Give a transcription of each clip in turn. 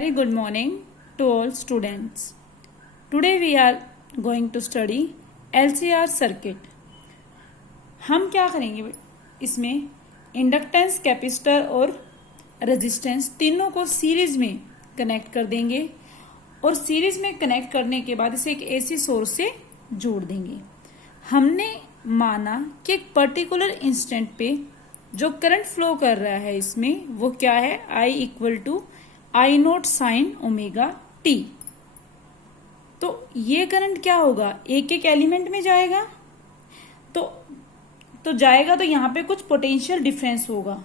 Very good morning to all students. Today we are going to study LCR circuit. हम क्या करेंगे इसमें inductance, capacitor और resistance तीनों को सीरीज में कनेक्ट कर देंगे और सीरीज में कनेक्ट करने के बाद इसे एक एसी सोर्स से जोड़ देंगे। हमने माना कि एक पर्टिकुलर इंस्टेंट पे जो करंट फ्लो कर रहा है इसमें वो क्या है, I equal to I nought sine omega t. तो ये करंट क्या होगा, एक एक एलिमेंट में जाएगा तो जाएगा तो यहाँ पे कुछ पोटेंशियल डिफरेंस होगा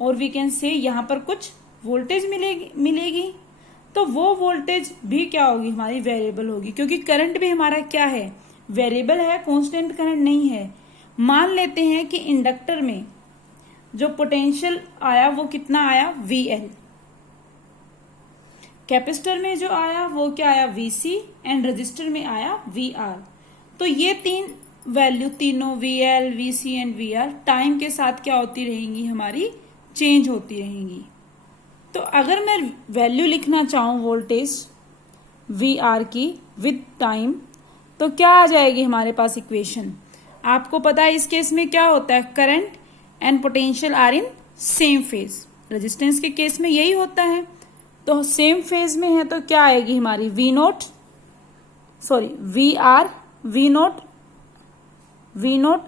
और वी कैन से यहाँ पर कुछ वोल्टेज मिलेगी। तो वो वोल्टेज भी क्या होगी, हमारी वेरिएबल होगी, क्योंकि करंट भी हमारा क्या है, वेरिएबल है, कांस्टेंट करंट नहीं है। मान लेते हैं कि इंडक्टर में जो पोटेंशियल आया वो कितना आया, VL। कैपेसिटर में जो आया वो क्या आया, VC, एंड रजिस्टर में आया VR। तो ये तीन वैल्यू तीनों VL, VC and VR time के साथ क्या होती रहेंगी, हमारी चेंज होती रहेंगी। तो अगर मैं वैल्यू लिखना चाहूं वोल्टेज VR की विद टाइम तो क्या आ जाएगी हमारे पास इक्वेशन। आपको पता है इस केस में क्या होता है, current and potential are in same phase. Resistance के केस में यही होता है। तो सेम फेज में है तो क्या आएगी हमारी V nought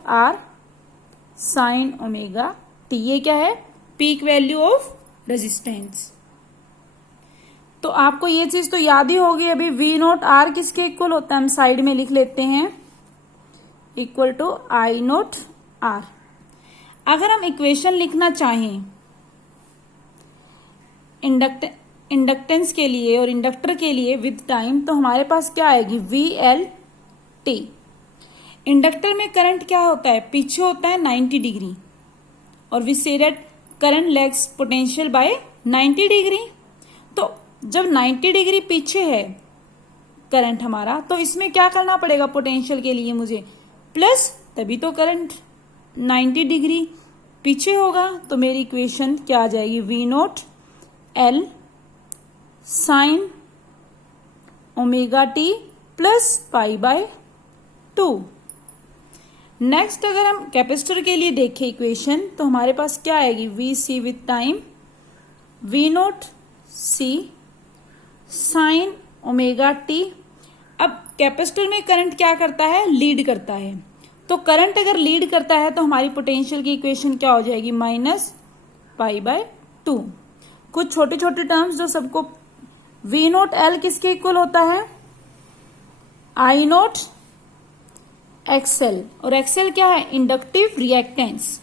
R sine omega t. ये क्या है, पीक वैल्यू ऑफ रेजिस्टेंस। तो आपको ये चीज तो याद ही होगी। अभी वी नोट आर किसके इक्वल होता है, हम साइड में लिख लेते हैं, equal to I note R. अगर हम इक्वेशन लिखना चाहें इंडक्टेंस के लिए और इंडक्टर के लिए विद टाइम तो हमारे पास क्या आएगी, VLT। इंडक्टर में करंट क्या होता है, पीछे होता है 90 डिग्री और we say that current lags potential by 90 degree. तो जब 90 डिग्री पीछे है करंट हमारा, तो इसमें क्या करना पड़ेगा पोटेंशियल के लिए मुझे, प्लस, तभी तो करंट 90 डिग्री पीछे होगा। तो मेरी इक्वेशन क्या आ जाएगी, V note L sign omega t plus pi by 2। Next अगर हम कैपेसिटर के लिए देखें इक्वेशन तो हमारे पास क्या आएगी, VC with time V note C sign omega T. अब कैपेसिटर में करंट क्या करता है, लीड करता है। तो करंट अगर लीड करता है तो हमारी पोटेंशियल की इक्वेशन क्या हो जाएगी, माइनस पाई बाय 2। कुछ छोटे छोटे टर्म्स जो सबको, V नोट L किसके इक्वल होता है, I नोट XL, और XL क्या है, इंडक्टिव रिएक्टेंस।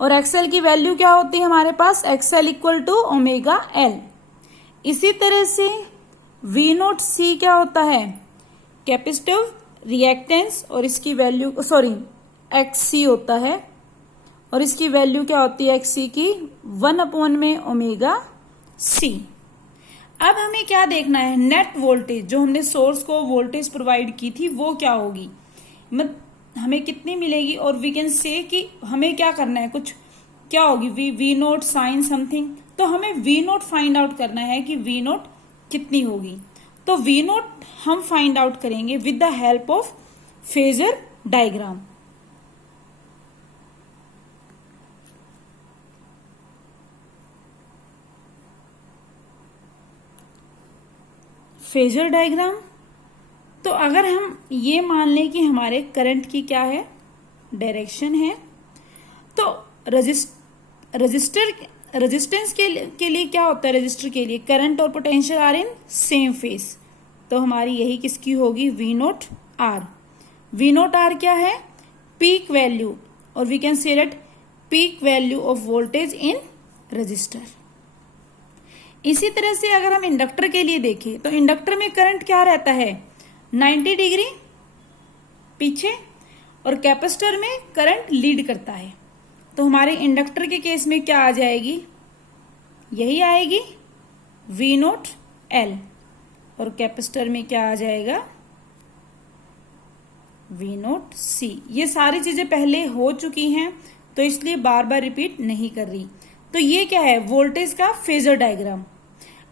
और XL की वैल्यू क्या होती है हमारे पास, XL equal to omega L। इसी तरह से V नोट C क्या होता है, कैपेसिटिव रिएक्टेंस, और इसकी वैल्यू XC होता है, और इसकी वैल्यू क्या होती है XC की 1 में ओमेगा C। अब हमें क्या देखना है, नेट वोल्टेज जो हमने सोर्स को वोल्टेज प्रोवाइड की थी वो क्या होगी, हमें कितनी मिलेगी। और वी कैन से कि हमें क्या करना है, कुछ क्या होगी, वी नोट साइन समथिंग। तो हमें वी नोट फाइंड आउट करना है कि वी नोट कितनी होगी। तो वी नोट हम फाइंड आउट करेंगे with the help of phasor diagram. Phasor diagram. तो अगर हम ये मान लें कि हमारे करंट की क्या है, डायरेक्शन है, तो रेजिस्टेंस के लिए क्या होता है, रजिस्टर के लिए करंट और potential are in same phase. तो हमारी यही किसकी होगी, V note R। V note R क्या है, पीक वैल्यू, और we can say that peak value of voltage in resistor. इसी तरह से अगर हम इंडक्टर के लिए देखें तो इंडक्टर में करंट क्या रहता है, 90 डिग्री पीछे, और कैपेसिटर में करंट लीड करता है। तो हमारे इंडक्टर के केस में क्या आ जाएगी, यही आएगी V नोट L, और कैपेसिटर में क्या आ जाएगा, V नोट C। ये सारी चीजें पहले हो चुकी हैं तो इसलिए बार बार रिपीट नहीं कर रही। तो ये क्या है, वोल्टेज का फेजर डायग्राम।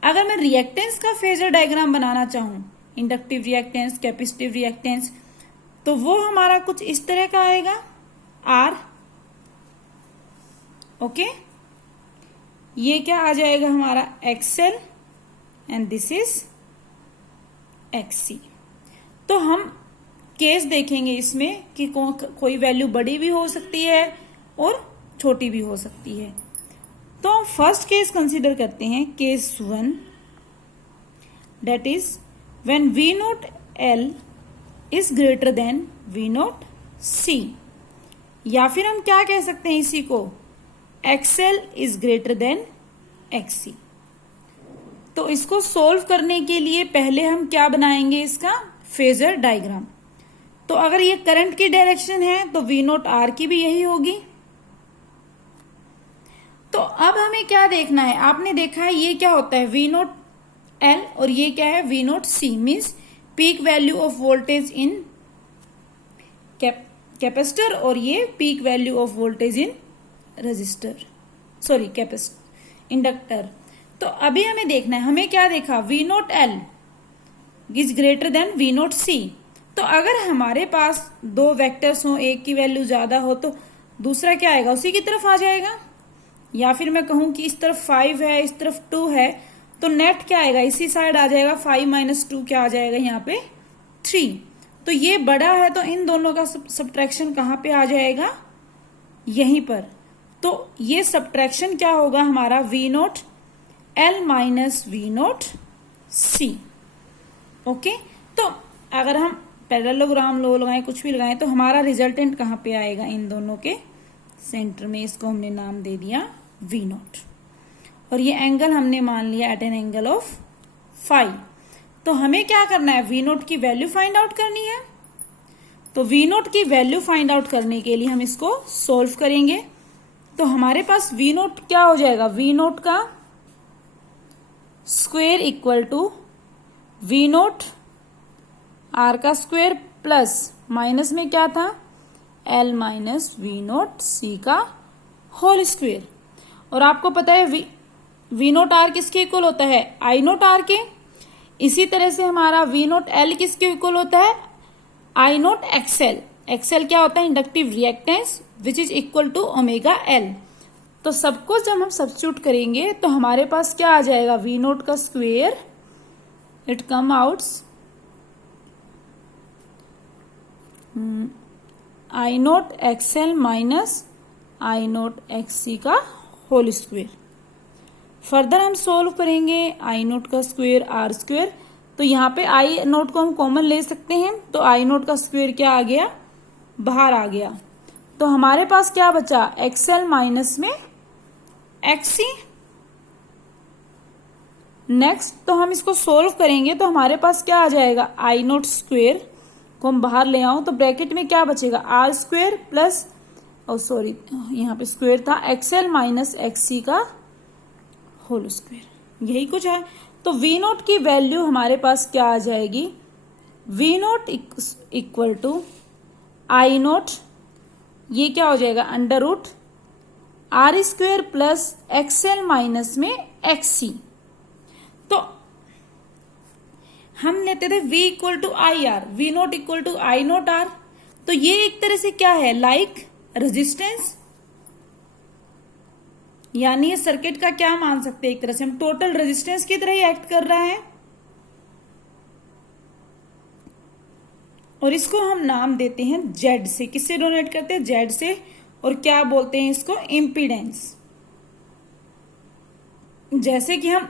अगर मैं रिएक्टेंस का फेजर डायग्राम बनाना चाहूं, इंडक्टिव रिएक्टेंस, कैपेसिटिव रिएक्टेंस, तो वो हमारा कुछ इस तरह का आएगा, आर। ओके, ये क्या आ जाएगा हमारा एक्सएल एंड दिस इज एक्ससी। तो हम केस देखेंगे इसमें कि कोई वैल्यू बड़ी भी हो सकती है और छोटी भी हो सकती है। तो फर्स्ट केस कंसीडर करते हैं, case 1, that is when V note L is greater than V note C, या फिर हम क्या कह सकते हैं इसी को, XL is greater than XC। तो इसको सोल्व करने के लिए पहले हम क्या बनाएंगे, इसका फेजर डायग्राम। तो अगर ये करंट की डायरेक्शन है तो V नोट R की भी यही होगी। तो अब हमें क्या देखना है, आपने देखा है ये क्या होता है, V नोट L और ये क्या है, V note C, means peak value of voltage in capacitor और ये peak value of voltage in resistor, sorry capacitor, inductor. तो अभी हमें देखना है, हमें क्या देखा, V note L is greater than V note C। तो अगर हमारे पास दो वेक्टर्स हो, एक की वैल्यू ज्यादा हो तो दूसरा क्या आएगा, उसी की तरफ आ जाएगा। या फिर मैं कहूं कि इस तरफ 5 है, इस तरफ 2 है, तो नेट क्या आएगा, इसी साइड आ जाएगा, 5 माइनस 2 क्या आ जाएगा यहाँ पे 3। तो ये बड़ा है तो इन दोनों का सब्ट्रैक्शन कहाँ पे आ जाएगा, यहीं पर। तो ये सब्ट्रैक्शन क्या होगा हमारा, V नोट L माइनस V नोट C। ओके, तो अगर हम पैरेललोग्राम लो लगाएं, कुछ भी लगाएं, तो हमारा रिजल्टेंट कहाँ पे आएगा, इन दोनों के सेंटर में। इसको हमने नाम दे दिया V नोट, और ये एंगल हमने मान लिया एट एन एंगल ऑफ 5। तो हमें क्या करना है, V नोट की वैल्यू फाइंड आउट करनी है। तो V नोट की वैल्यू फाइंड आउट करने के लिए हम इसको सोल्व करेंगे। तो हमारे पास V नोट क्या हो जाएगा, V नोट का square equal to V note R का स्क्वायर प्लस माइनस में क्या था, L माइनस V नोट C का होल स्क्वायर। और आपको पता है V नोट R किसके इक्वल होता है, I नोट R के। इसी तरह से हमारा V नोट L किसके इक्वल होता है, I नोट XL। XL क्या होता है, inductive reactance, which is equal to omega L। तो सबको जब हम सब्स्टिट्यूट करेंगे तो हमारे पास क्या आ जाएगा, V नोट का square, it come outs I nought XL minus I note XC का होल स्क्वायर। फर्दर हम सोल्व करेंगे, I नोट का स्क्वायर R स्क्वायर। तो यहाँ पे I नोट को हम कॉमन ले सकते हैं, तो I नोट का स्क्वायर क्या आ गया, बाहर आ गया। तो हमारे पास क्या बचा, XL माइनस में XC। नेक्स्ट तो हम इसको सोल्व करेंगे तो हमारे पास क्या आ जाएगा, I नोट स्क्वायर को हम बाहर ले आऊं तो ब्रैकेट में क्या बचेगा, R स्क्वायर प्लस, सॉरी यहाँ पे स्क्वायर था, XL माइनस XC का होल स्क्वायर, यही कुछ है। तो V नोट की वैल्यू हमारे पास क्या आ जाएगी, V note equal to I nought, ये क्या हो जाएगा, under root R square plus XL minus में XC। तो हम लेते थे V equal to I R, V note equal to I nought R। तो ये एक तरह से क्या है, लाइक रेजिस्टेंस, यानी ये सर्किट का क्या मान सकते हैं, एक तरह से हम टोटल रेजिस्टेंस की तरह ही एक्ट कर रहा है। और इसको हम नाम देते हैं Z से, किससे डोनेट करते हैं, Z से। और क्या बोलते हैं इसको, इम्पीडेंस। जैसे कि हम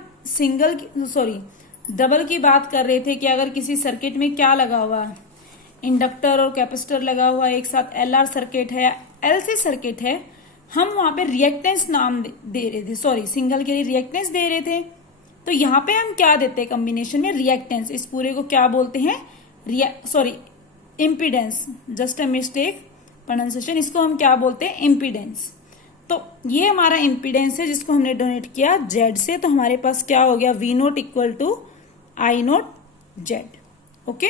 डबल की बात कर रहे थे कि अगर किसी सर्किट में क्या लगा हुआ, इंडक्टर और कैपेसिटर लगा हुआ एक साथ, LR सर्किट है या LC सर्किट है, हम वहां पे रिएक्टेंस नाम दे रहे थे, सिंगल के लिए रिएक्टेंस दे रहे थे। तो यहाँ पे हम क्या देते हैं कॉम्बिनेशन में, रिएक्टेंस। इस पूरे को क्या बोलते हैं, impedance, just a mistake pronunciation, इसको हम क्या बोलते हैं, इम्पीडेंस। तो ये हमारा इम्पीडेंस है जिसको हमने डोनेट किया Z से। तो हमारे पास क्या हो गया, V note equal to I note Z। Okay,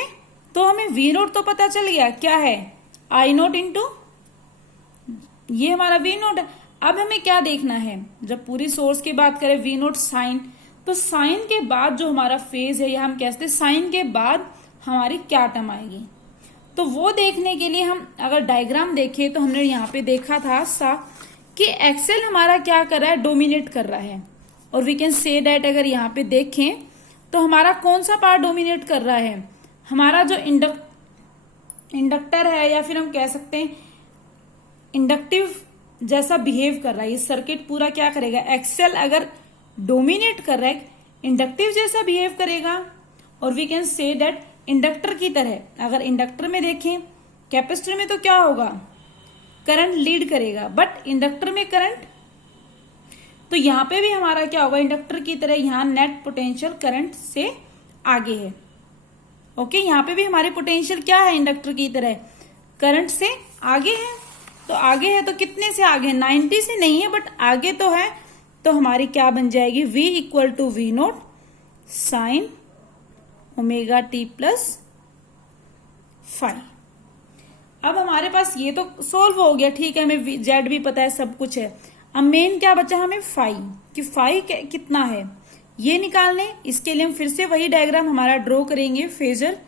तो हमें V नोट तो पता चल गया क्या है, I नोट इंटू ये हमारा V नोट है। अब हमें क्या देखना है, जब पूरी सोर्स की बात करें V नोट साइन, तो साइन के बाद जो हमारा फेज है, या हम कहते हैं साइन के बाद हमारी क्या टर्म आएगी, तो वो देखने के लिए हम अगर डायग्राम देखें तो हमने यहाँ पे देखा था कि एक्सेल हमारा क्या कर रहा है, डोमिनेट कर रहा है। और वी कैन से दैट अगर यहाँ पे देखें तो हमारा कौन सा पार्ट डोमिनेट कर रहा है, हमारा जो इंडक्टर है, या फिर हम कह सकते हैं इंडक्टिव जैसा बिहेव कर रहा है। ये सर्किट पूरा क्या करेगा, एक्सेल अगर डोमिनेट कर रहा है इंडक्टिव जैसा बिहेव करेगा। और we can say that inductor की तरह, अगर इंडक्टर में देखें, कैपेसिटर में तो क्या होगा, करंट लीड करेगा, बट इंडक्टर में करंट, तो यहां पे भी हमारा क्या होगा, इंडक्टर की तरह यहां नेट पोटेंशियल करंट से आगे है। ओके, यहां पे भी हमारी पोटेंशियल क्या है, इंडक्टर की तरह करंट से आगे है। तो आगे है तो कितने से आगे, 90 से नहीं है बट आगे तो है। तो हमारी क्या बन जाएगी, V equal to we naught sine omega t plus five. अब हमारे पास ये तो सोल्व हो गया, ठीक है, हमें जेड भी पता है, सब कुछ है। अब मेन क्या बचा हमें, फाइव, कि फाइव कितना है ये निकालने। इसके लिए हम फिर से वही डायग्राम हमारा ड्रॉ करेंगे, फेजर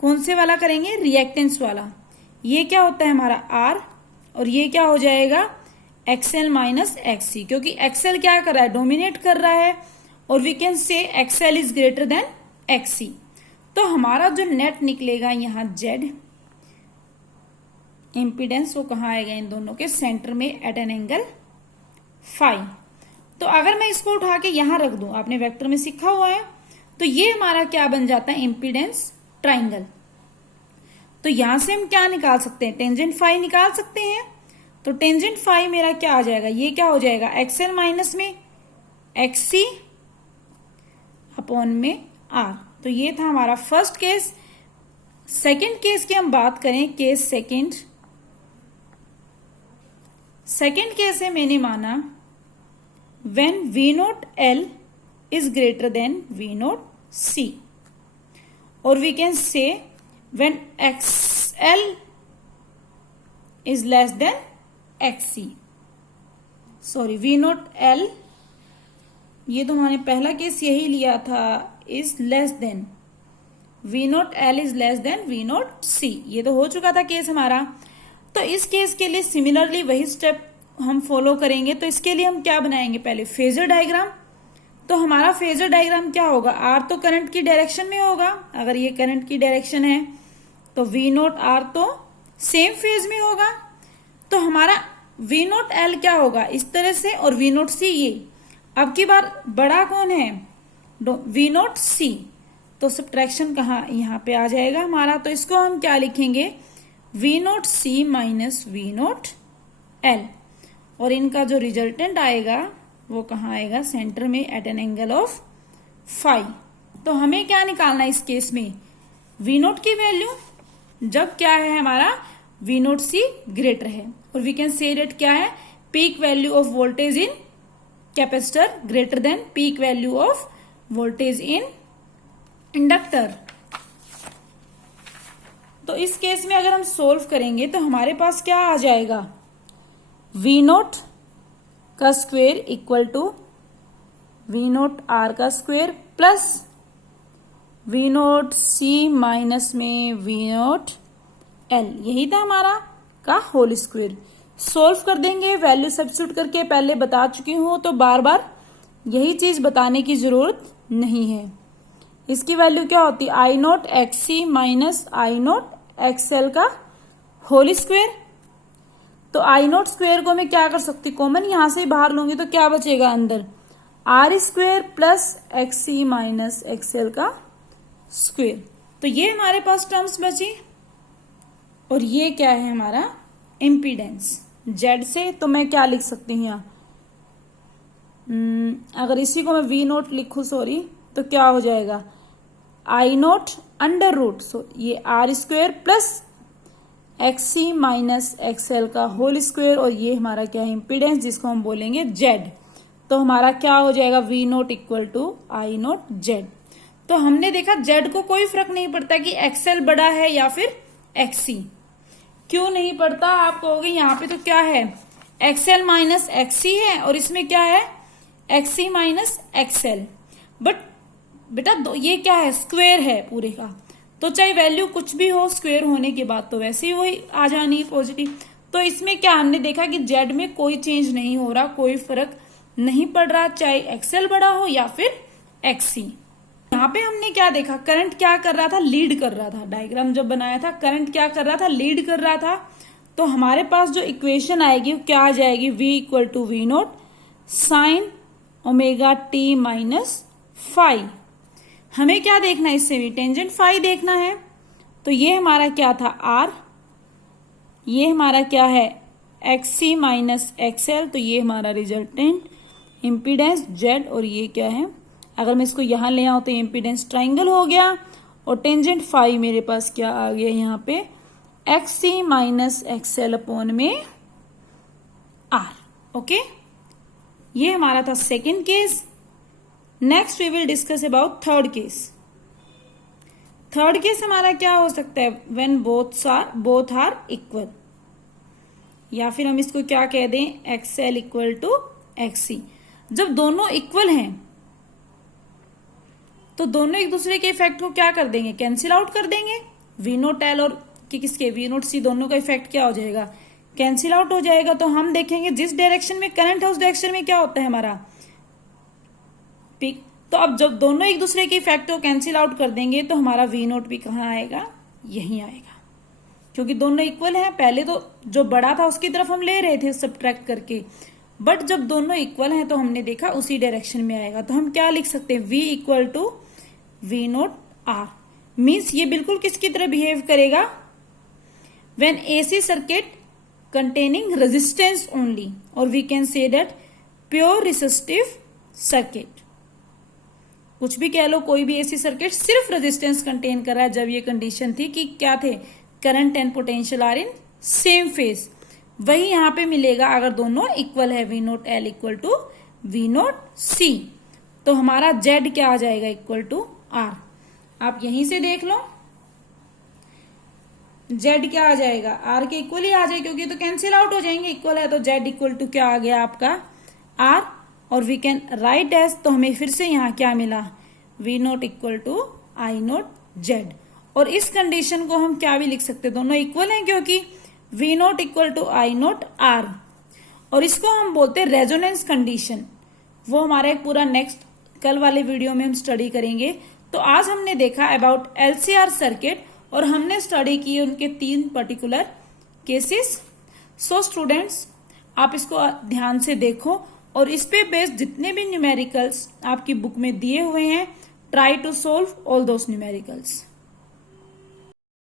कौन से वाला करेंगे, रिएक्टेंस वाला। ये क्या होता है हमारा R, और ये क्या हो जाएगा XL माइनस XC, क्योंकि XL क्या कर रहा है, डोमिनेट कर रहा है। और we can say XL is greater than XC। तो हमारा जो नेट निकलेगा यहाँ Z इम्पीडेंस, वो कहाँ आएगा, इन दोनों के सेंटर में एट एन एंगल फाइव। तो अगर मैं इसको उठा के यहां रख दूं, आपने वेक्टर में सीखा हुआ है, तो ये हमारा क्या बन जाता है, इम्पीडेंस ट्राइंगल। तो यहां से हम क्या निकाल सकते हैं, टेंजेंट फाइव निकाल सकते हैं। तो टेंजेंट फाइव मेरा क्या आ जाएगा, ये क्या हो जाएगा, XL माइनस में XC अपॉन में R। तो ये था हमारा फर्स्ट केस। सेकेंड केस की हम बात करें, केस सेकेंड केस है, मैंने माना when V note L is greater than V note C, और we can say when XL is less than XC, sorry V note L, ये तो हमारे पहला केस यही लिया था, is less than V note L is less than V note C, ये तो हो चुका था केस हमारा। तो इस केस के लिए सिमिलरली वही स्टेप हम फॉलो करेंगे। तो इसके लिए हम क्या बनाएंगे, पहले फेजर डायग्राम। तो हमारा फेजर डायग्राम क्या होगा, R तो करंट की डायरेक्शन में होगा, अगर ये करंट की डायरेक्शन है तो V नोट R तो सेम फेज में होगा। तो हमारा V नोट L क्या होगा, इस तरह से, और V नोट C ये। अब की बार बड़ा कौन है, V नोट C, तो सब्ट्रैक्शन कहाँ, यहाँ पे आ जाएगा हमारा। तो इसको हम क्या लिखेंगे, V note C minus V note L, और इनका जो रिजल्टेंट आएगा वो कहाँ आएगा, सेंटर में at an angle of five. तो हमें क्या निकालना है इस केस में, V नोट की वैल्यू जब क्या है हमारा, V नोट C ग्रेटर है। और वी कैन से दैट क्या है, peak value of voltage in capacitor greater than peak value of voltage in inductor. तो इस केस में अगर हम सोल्व करेंगे तो हमारे पास क्या आ जाएगा, V नोट का square equal to V note R का square plus V note C minus में V नोट L, यही था हमारा का होल स्क्वेयर। सोल्व कर देंगे, वैल्यू सब्स्टिट्यूट करके, पहले बता चुकी हूं तो बार बार यही चीज बताने की जरूरत नहीं है। इसकी वैल्यू क्या होती है, I note XC minus I nought XL का होल स्क्वेयर। तो I नोट स्क्वेयर को मैं क्या कर सकती, कॉमन यहां से बाहर लूंगी तो क्या बचेगा अंदर, R square plus XC minus XL का स्क्वेयर। तो ये हमारे पास टर्म्स बची। और ये क्या है हमारा इम्पीडेंस Z से। तो मैं क्या लिख सकती हूँ यहाँ, अगर इसी को मैं V नोट लिखूं, सॉरी, तो क्या हो जाएगा, I नोट अंडर रूट, सो ये R square plus XC minus XL का होल स्क्वेयर, और ये हमारा क्या है इम्पीडेंस, जिसको हम बोलेंगे Z। तो हमारा क्या हो जाएगा, V note equal to I note Z। तो हमने देखा Z को कोई फर्क नहीं पड़ता कि XL बड़ा है या फिर XC। क्यों नहीं पड़ता, आप कहोगे यहाँ पे तो क्या है, XL माइनस XC है, और इसमें क्या है XC माइनस XL। बट बेटा ये क्या है, स्क्वायर है पूरे का, तो चाहे वैल्यू कुछ भी हो स्क्वायर होने के बाद तो वैसे ही वही आ जानी पॉजिटिव। तो इसमें क्या हमने देखा कि जेड में कोई चेंज नहीं हो रहा, कोई फर्क नहीं पड़ रहा, चाहे एक्सएल बड़ा हो या फिर एक्सी। यहाँ पे हमने क्या देखा, करंट क्या कर रहा था, लीड कर रहा था। डायग्राम जब बनाया था करंट क्या कर रहा था, लीड कर रहा था। तो हमारे पास जो इक्वेशन आएगी वो क्या आ जाएगी, V equal to we naught sine omega t minus five. हमें क्या देखना है इससे भी, टेंजेंट फाइव देखना है। तो ये हमारा क्या था R, ये हमारा क्या है XC माइनस XL, तो ये हमारा रिजल्टेंट इम्पीडेंस Z, और ये क्या है, अगर मैं इसको यहां ले आऊं तो इम्पीडेंस ट्राइंगल हो गया, और टेंजेंट फाइव मेरे पास क्या आ गया यहाँ पे, XC माइनस XL अपॉन में R। ओके, ये हमारा था second case. Next we will discuss about third case. Third case हमारा क्या हो सकता है, व्हेन बोथ आर इक्वल, या फिर हम इसको क्या कह दें, XL इक्वल टू XC। जब दोनों इक्वल हैं तो दोनों एक दूसरे के इफेक्ट को क्या कर देंगे, कैंसिल आउट कर देंगे। वी नोट एल और किसके, वी नोट सी, दोनों का इफेक्ट क्या हो जाएगा, कैंसिल आउट हो जाएगा। तो हम देखेंगे जिस डायरेक्शन में करंट है उस डायरेक्शन में क्या होता है हमारा पिक। तो अब जब दोनों एक दूसरे के इफेक्ट को कैंसिल आउट कर देंगे तो हमारा वी नोट भी कहाँ आएगा, यहीं आएगा, क्योंकि दोनों इक्वल हैं। पहले तो जो बड़ा था उसकी तरफ हम ले रहे थे सब्ट्रैक्ट करके, बट जब दोनों इक्वल हैं तो हमने देखा उसी डायरेक्शन में आएगा। तो हम क्या लिख सकते हैं, V equal to we nought R। Means ये बिल्कुल किसकी तरह बिहेव करेगा, when AC circuit containing resistance only, और we can say that pure resistive circuit. कुछ भी कह लो, कोई भी AC सर्किट सिर्फ रेजिस्टेंस कंटेन कर रहा है, जब ये कंडीशन थी कि क्या थे, current and potential are in same phase. वही यहां पे मिलेगा अगर दोनों इक्वल है, v nought L equal to we nought C. तो हमारा जेड क्या आ जाएगा, इक्वल टू आर। आप यहीं से देख लो, जेड क्या आ जाएगा, आर के इक्वल ही आ जाए, क्योंकि तो कैंसिल आउट हो जाएंगे, इक्वल है। तो जेड इक्वल टू क्या आ गया आपका आर, और वी कैन राइट एज, तो हमें फिर से यहां क्या मिला, V naught equal to I naught Z. और इस कंडीशन को हम क्या भी लिख सकते हैं, दोनों इक्वल हैं क्योंकि V naught equal to I note R, और इसको हम बोलते हैं रेजोनेंस कंडीशन। वो हमारा एक पूरा नेक्स्ट कल वाले वीडियो में हम स्टडी करेंगे। तो आज हमने देखा अबाउट LCR सर्किट, और हमने स्टडी की उनके 3 पर्टिकुलर केसेस। सो स्टूडेंट्स, आप इसको ध्यान से देखो, और इस पे बेस्ड जितने भी न्यूमेरिकल्स आपकी बुक में दिए हुए हैं, try to solve all those numericals.